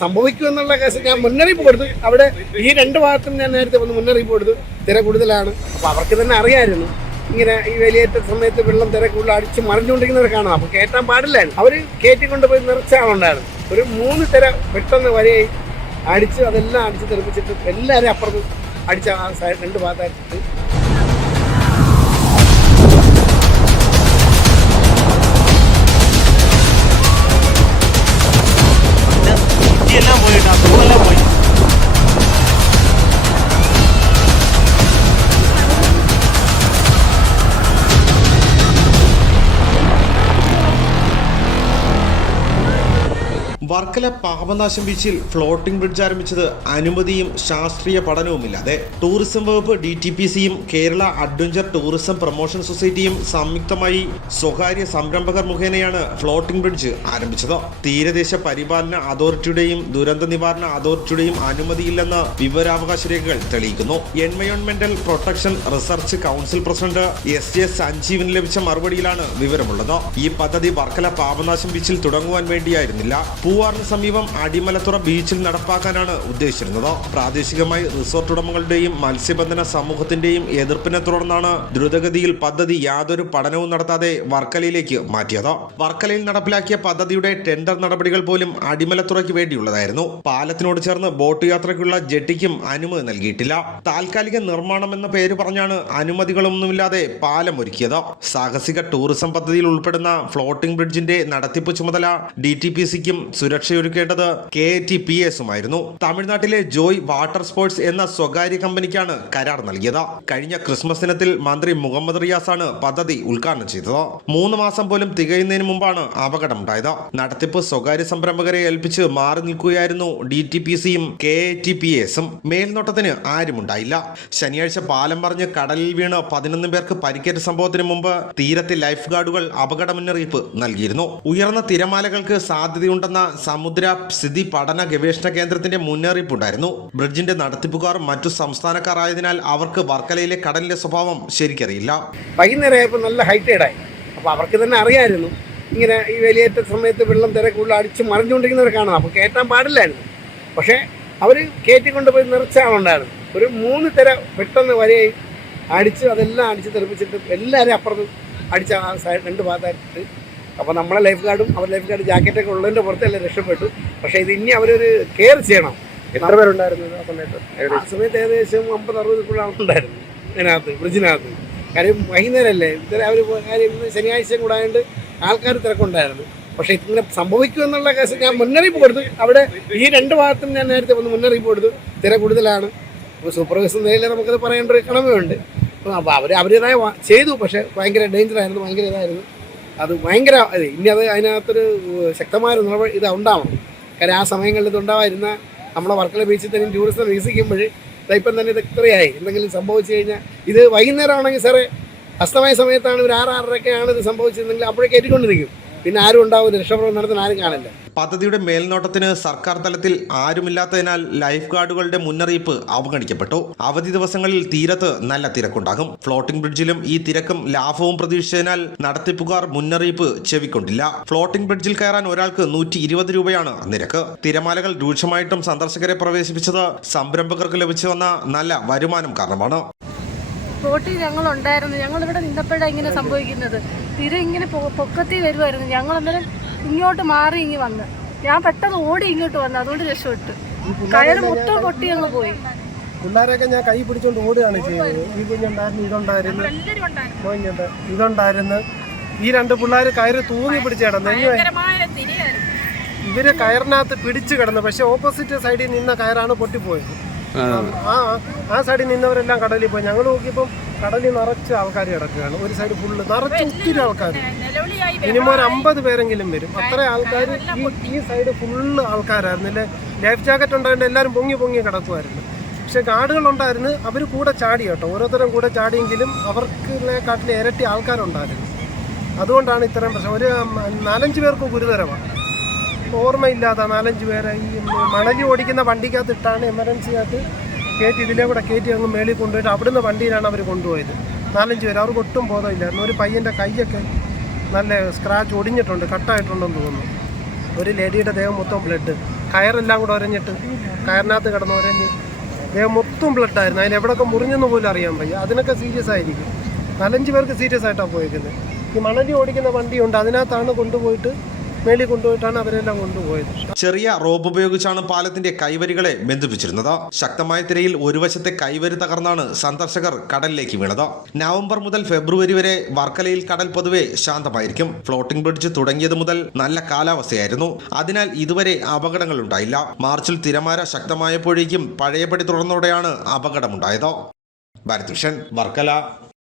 സംഭവിക്കുമെന്നുള്ള case ഞാൻ മുന്നറിയിപ്പ് കൊടുത്തു. അവിടെ ഈ രണ്ട് ഭാഗത്തും ഞാൻ നേരത്തെ വന്ന് മുന്നറിയിപ്പ് കൊടുത്തു. തിര കൂടുതലാണ്. അപ്പോൾ അവർക്ക് തന്നെ അറിയാമായിരുന്നു ഇങ്ങനെ ഈ വേലിയേറ്റ സമയത്ത് വെള്ളം തിര കൂടുതൽ അടിച്ച് മറിഞ്ഞുകൊണ്ടിരിക്കുന്നവർ കാണാം. അപ്പോൾ കയറ്റാൻ പാടില്ലായിരുന്നു. അവർ കയറ്റിക്കൊണ്ടുപോയി നിറച്ചാളുണ്ടായിരുന്നു. ഒരു 3 തിര പെട്ടെന്ന് വരെയായി അടിച്ച് അതെല്ലാം അടിച്ച് തെറിപ്പിച്ചിട്ട് എല്ലാവരും അപ്പുറത്ത് അടിച്ച ആ സൈഡ് രണ്ട് ഭാഗത്തായിട്ട് എല്ലാം പോയിട്ടാ പൂവെല്ലാം പോയി. വർക്കല പാപനാശം ബീച്ചിൽ ഫ്ലോട്ടിംഗ് ബ്രിഡ്ജ് ആരംഭിച്ചത് അനുമതിയും ശാസ്ത്രീയ പഠനവുമില്ലാതെ. ടൂറിസം വകുപ്പ് DTPCയും കേരള അഡ്വഞ്ചർ ടൂറിസം പ്രൊമോഷൻ സൊസൈറ്റിയും സംയുക്തമായി സ്വകാര്യ സംരംഭകർ മുഖേനയാണ് ഫ്ലോട്ടിംഗ് ബ്രിഡ്ജ് ആരംഭിച്ചത്. തീരദേശ പരിപാലന അതോറിറ്റിയുടെയും ദുരന്ത നിവാരണ അതോറിറ്റിയുടെയും അനുമതിയില്ലെന്ന് വിവരാവകാശ രേഖകൾ തെളിയിക്കുന്നു. എൻവയോൺമെന്റൽ protection research council president SJ സഞ്ജീവിന് ലഭിച്ച മറുപടിയിലാണ് വിവരമുള്ളത്. ഈ പദ്ധതി വർക്കല പാപനാശം ബീച്ചിൽ തുടങ്ങുവാൻ വേണ്ടിയായിരുന്നില്ല, പൂവാറിന് സമീപം അടിമലത്തുറ ബീച്ചിൽ നടപ്പാക്കാനാണ് ഉദ്ദേശിച്ചിരുന്നത്. പ്രാദേശികമായി റിസോർട്ട് ഉടമകളുടെയും മത്സ്യബന്ധന സമൂഹത്തിന്റെയും എതിർപ്പിനെ തുടർന്നാണ് ദ്രുതഗതിയിൽ പദ്ധതി യാതൊരു പഠനവും നടത്താതെ വർക്കലയിലേക്ക് മാറ്റിയത്. വർക്കലയിൽ നടപ്പിലാക്കിയ പദ്ധതിയുടെ ടെൻഡർ നടപടികൾ പോലും അടിമലത്തുറയ്ക്ക് വേണ്ടിയുള്ളതായിരുന്നു. പാലത്തിനോട് ചേർന്ന് ബോട്ട് യാത്രയ്ക്കുള്ള ജെട്ടിക്കും അനുമതി നൽകിയിട്ടില്ല. താൽക്കാലിക നിർമ്മാണം എന്ന പേര് പറഞ്ഞാണ് അനുമതികളൊന്നുമില്ലാതെ പാലം ഒരുക്കിയത്. സാഹസിക ടൂറിസം പദ്ധതിയിൽ ഉൾപ്പെടുന്ന ഫ്ലോട്ടിംഗ് ബ്രിഡ്ജിന്റെ നടത്തിപ്പ് ചുമതല DTPCക്കും സുരക്ഷയൊരുക്കേണ്ടത് KATPSുമായിരുന്നു. തമിഴ്നാട്ടിലെ ജോയ് വാട്ടർ സ്പോർട്സ് എന്ന സ്വകാര്യ കമ്പനിക്കാണ് കരാർ നൽകിയത്. കഴിഞ്ഞ ക്രിസ്മസ് ദിനത്തിൽ മന്ത്രി മുഹമ്മദ് റിയാസാണ് പദ്ധതി ഉദ്ഘാടനം ചെയ്തത്. 3 മാസം പോലും തികയുന്നതിന് മുമ്പാണ് അപകടമുണ്ടായത്. നടത്തിപ്പ് സ്വകാര്യ സംരംഭകരെ ഏൽപ്പിച്ച് മാറി നിൽക്കുകയായിരുന്നു DTPCയും KATPSും. മേൽനോട്ടത്തിന് ആരുമുണ്ടായില്ല. ശനിയാഴ്ച പാലം പറഞ്ഞ് കടലിൽ വീണ് 11 പേർക്ക് പരിക്കേറ്റ സംഭവത്തിന് മുമ്പ് തീരത്തെ ലൈഫ് ഗാർഡുകൾ അപകട മുന്നറിയിപ്പ് നൽകിയിരുന്നു. ഉയർന്ന തിരമാലകൾക്ക് സാധ്യതയുണ്ടെന്ന സമുദ്ര സ്ഥിതി പഠന ഗവേഷണ കേന്ദ്രത്തിന്റെ മുന്നറിയിപ്പുണ്ടായിരുന്നു. ബ്രിഡ്ജിന്റെ നടത്തിപ്പുകാർ മറ്റു സംസ്ഥാനക്കാരായതിനാൽ അവർക്ക് വർക്കലയിലെ കടലിന്റെ സ്വഭാവം ശരിക്കറിയില്ല. വൈകുന്നേരമായപ്പോൾ നല്ല ഹൈറ്റൈഡായി. അപ്പോൾ അവർക്ക് തന്നെ അറിയാമായിരുന്നു ഇങ്ങനെ ഈ വേലിയേറ്റ സമയത്ത് വെള്ളം തിര കൂടുതൽ അടിച്ച് മറിഞ്ഞുകൊണ്ടിരിക്കുന്നവർ കാണാം. അപ്പോൾ കയറ്റാൻ പാടില്ലായിരുന്നു. പക്ഷേ അവർ കയറ്റിക്കൊണ്ടുപോയി നിറച്ചാളുണ്ടായിരുന്നു. ഒരു 3 തിര പെട്ടെന്ന് വരെയായി അടിച്ച് അതെല്ലാം അടിച്ച് തെറിപ്പിച്ചിട്ട് എല്ലാവരും അപ്പുറത്ത് അടിച്ച ആ സൈഡ് രണ്ട് ഭാഗത്തായിട്ട്. അപ്പോൾ നമ്മളെ ലൈഫ് ഗാർഡും അവർ ലൈഫ് ഗാർഡ് ജാക്കറ്റൊക്കെ ഉള്ളതിൻ്റെ പുറത്തെല്ലാം രക്ഷപ്പെട്ടു. പക്ഷേ ഇത് ഇനി അവരൊരു കെയർ ചെയ്യണം. എത്ര പേരുണ്ടായിരുന്നു ആ സമയത്ത്? ആ സമയത്ത് ഏകദേശം 50-60 ആളുണ്ടായിരുന്നു ഇതിനകത്ത്, ബ്രിഡ്ജിനകത്ത്. കാര്യം വൈകുന്നേരമല്ലേ ഇത്ര അവർ കാര്യം ഇന്ന് ശനിയാഴ്ചയും കൂടെ ആയതുകൊണ്ട് ആൾക്കാർ തിരക്കുണ്ടായിരുന്നു. പക്ഷേ ഇങ്ങനെ സംഭവിക്കുമെന്നുള്ള കേസ് ഞാൻ മുന്നറിയിപ്പ് കൊടുത്തു. അവിടെ ഈ രണ്ട് ഭാഗത്തും ഞാൻ നേരത്തെ വന്ന് മുന്നറിയിപ്പ് കൊടുത്തു. തിര കൂടുതലാണ്. അപ്പോൾ സൂപ്പർവൈസർ നിലയിൽ നമുക്കത് പറയേണ്ട ഒരു കടമയുണ്ട്. അപ്പോൾ അവരുടേതായ ചെയ്തു. പക്ഷേ ഭയങ്കര ഡേഞ്ചറായിരുന്നു, ഭയങ്കര ഇതായിരുന്നു. അത് ഭയങ്കര ഇനി അത് അതിനകത്തൊരു ശക്തമായ ഇത് ഉണ്ടാവണം. കാര്യം ആ സമയങ്ങളിൽ ഇത് ഉണ്ടാവാതിരുന്ന നമ്മളെ വർക്കല ബീച്ചിൽ തന്നെ ടൂറിസം വികസിക്കുമ്പോൾ ഇപ്പം തന്നെ ഇത് ഇത്രയായി. എന്തെങ്കിലും സംഭവിച്ചു കഴിഞ്ഞാൽ ഇത് വൈകുന്നേരമാണെങ്കിൽ സാറേ അസ്തമായ സമയത്താണ് ഒരു 6-6:30 ഇത് സംഭവിച്ചിരുന്നെങ്കിൽ അപ്പോഴേ കയറ്റിക്കൊണ്ടിരിക്കും. പിന്നെ ആരും ഉണ്ടാവില്ല, രക്ഷാപ്രവർത്തനത്തിന് ആരും കാണില്ല. പദ്ധതിയുടെ മേൽനോട്ടത്തിന് സർക്കാർ തലത്തിൽ ആരുമില്ലാത്തതിനാൽ ലൈഫ് ഗാർഡുകളുടെ മുന്നറിയിപ്പ് അവഗണിക്കപ്പെട്ടു. അവധി ദിവസങ്ങളിൽ തീരത്ത് നല്ല തിരക്കുണ്ടാകും. ഫ്ലോട്ടിംഗ് ബ്രിഡ്ജിലും ഈ തിരക്കും ലാഭവും പ്രതീക്ഷിച്ചതിനാൽ നടത്തിപ്പുകാർ മുന്നറിയിപ്പ് ചെവിക്കൊണ്ടില്ല. ഫ്ലോട്ടിംഗ് ബ്രിഡ്ജിൽ കയറാൻ ഒരാൾക്ക് 120 രൂപയാണ് നിരക്ക്. തിരമാലകൾ രൂക്ഷമായിട്ടും സന്ദർശകരെ പ്രവേശിപ്പിച്ചത് സംരംഭകർക്ക് ലഭിച്ചു വന്ന നല്ല വരുമാനം കാരണമാണ്. ബോട്ടിൽ ഞങ്ങളുണ്ടായിരുന്നു. ഞങ്ങളിവിടെ നിന്നപ്പോഴാണ് ഇങ്ങനെ സംഭവിക്കുന്നത്. തിര ഇങ്ങനെ പൊക്കത്തിൽ വരുമായിരുന്നു. ഞങ്ങളന്നേരം ഇങ്ങോട്ട് മാറി ഇങ്ങ് വന്ന് ഞാൻ പെട്ടെന്ന് ഓടി ഇങ്ങോട്ട് വന്നു. അതുകൊണ്ട് രക്ഷപ്പെട്ടു. കയറ് മൊത്തം പൊട്ടി അങ്ങ് പോയി. പിള്ളേരൊക്കെ ഞാൻ കൈ പിടിച്ചോണ്ട് ഓടുകയാണ് ചെയ്തത്. ഈ കുഞ്ഞുണ്ടായിരുന്നു, ഇതുണ്ടായിരുന്നു. ഈ 2 പിള്ളേർ കയറ് തൂങ്ങി പിടിച്ച് കിടന്നു. ഇവര് കയറിനകത്ത് പിടിച്ചു കിടന്നു. പക്ഷെ ഓപ്പോസിറ്റ് സൈഡിൽ നിന്ന കയറാണ് പൊട്ടിപ്പോയത്. ആ സൈഡിൽ നിന്നവരെല്ലാം കടലിൽ പോയി. ഞങ്ങൾ നോക്കിയപ്പം കടലിൽ നിറച്ച് ആൾക്കാർ കിടക്കുകയാണ്. ഒരു സൈഡ് ഫുള്ള് നിറച്ച് ഒത്തിരി ആൾക്കാർ, മിനിമം ഒരു 50 പേരെങ്കിലും വരും. അത്ര ആൾക്കാർ ഈ സൈഡ് ഫുള്ള് ആൾക്കാരായിരുന്നു. ലൈഫ് ജാക്കറ്റ് ഉണ്ടായിട്ട് എല്ലാവരും പൊങ്ങി കിടക്കുമായിരുന്നു. പക്ഷെ ഗാർഡുകളുണ്ടായിരുന്നു. അവർ കൂടെ ചാടി കേട്ടോ, ഓരോരുത്തരും കൂടെ ചാടിയെങ്കിലും അവർക്കുള്ളേക്കാട്ടിൽ ഇരട്ടി ആൾക്കാരുണ്ടായിരുന്നു. അതുകൊണ്ടാണ് ഇത്രയും പ്രശ്നം. ഒരു 4-5 പേർക്ക് ഗുരുതരമാണ്. ഓർമ്മയില്ലാത്ത 4-5 പേരെ ഈ മണലി ഓടിക്കുന്ന വണ്ടിക്കകത്ത് ഇട്ടാണ് എമർജൻസിക്കകത്ത് കയറ്റി ഇതിലേ കൂടെ കയറ്റി അങ്ങ് മേളിൽ കൊണ്ടുപോയിട്ട് അവിടുന്ന് വണ്ടിയിലാണ് അവർ കൊണ്ടുപോയത്. 4-5 പേര്. അവർക്ക് ഒട്ടും ബോധമില്ലായിരുന്നു. ഒരു പയ്യൻ്റെ കൈയൊക്കെ നല്ല സ്ക്രാച്ച് ഒടിഞ്ഞിട്ടുണ്ട്, കട്ടായിട്ടുണ്ടെന്ന് തോന്നുന്നു. ഒരു ലേഡിയുടെ ദേഹം മൊത്തം ബ്ലഡ്. കയറെല്ലാം കൂടെ ഒരഞ്ഞിട്ട് കയറിനകത്ത് കിടന്ന് ഒരഞ്ഞ് ദേഹം മൊത്തം ബ്ലഡായിരുന്നു. അതിന് എവിടെയൊക്കെ മുറിഞ്ഞെന്ന് പോലും അറിയാൻ വയ്യ. അതിനൊക്കെ സീരിയസ് ആയിരിക്കും. 4-5 പേർക്ക് സീരിയസ് ആയിട്ടാണ് പോയിരിക്കുന്നത്. ഈ മണലി ഓടിക്കുന്ന വണ്ടിയുണ്ട്, അതിനകത്താണ് കൊണ്ടുപോയിട്ട് മേളിൽ കൊണ്ടുപോയിട്ടാണ് അവരെല്ലാം കൊണ്ടുപോയത്. ചെറിയ റോപ്പ് ഉപയോഗിച്ചാണ് പാലത്തിന്റെ കൈവരികളെ ബന്ധിപ്പിച്ചിരുന്നത്. ശക്തമായ തിരയിൽ ഒരു വശത്തെ കൈവരി തകർന്നാണ് സന്ദർശകർ കടലിലേക്ക് വീണത്. നവംബർ മുതൽ ഫെബ്രുവരി വരെ വർക്കലയിൽ കടൽ പൊതുവെ ശാന്തമായിരിക്കും. ഫ്ലോട്ടിംഗ് ബ്രിഡ്ജ് തുടങ്ങിയത് മുതൽ നല്ല കാലാവസ്ഥയായിരുന്നു. അതിനാൽ ഇതുവരെ അപകടങ്ങൾ ഉണ്ടായില്ല. മാർച്ചിൽ തിരമാല ശക്തമായപ്പോഴേക്കും പഴയപടി തുടർന്നോടെയാണ് അപകടമുണ്ടായത്. ഭാരത് വിഷൻ, വർക്കല.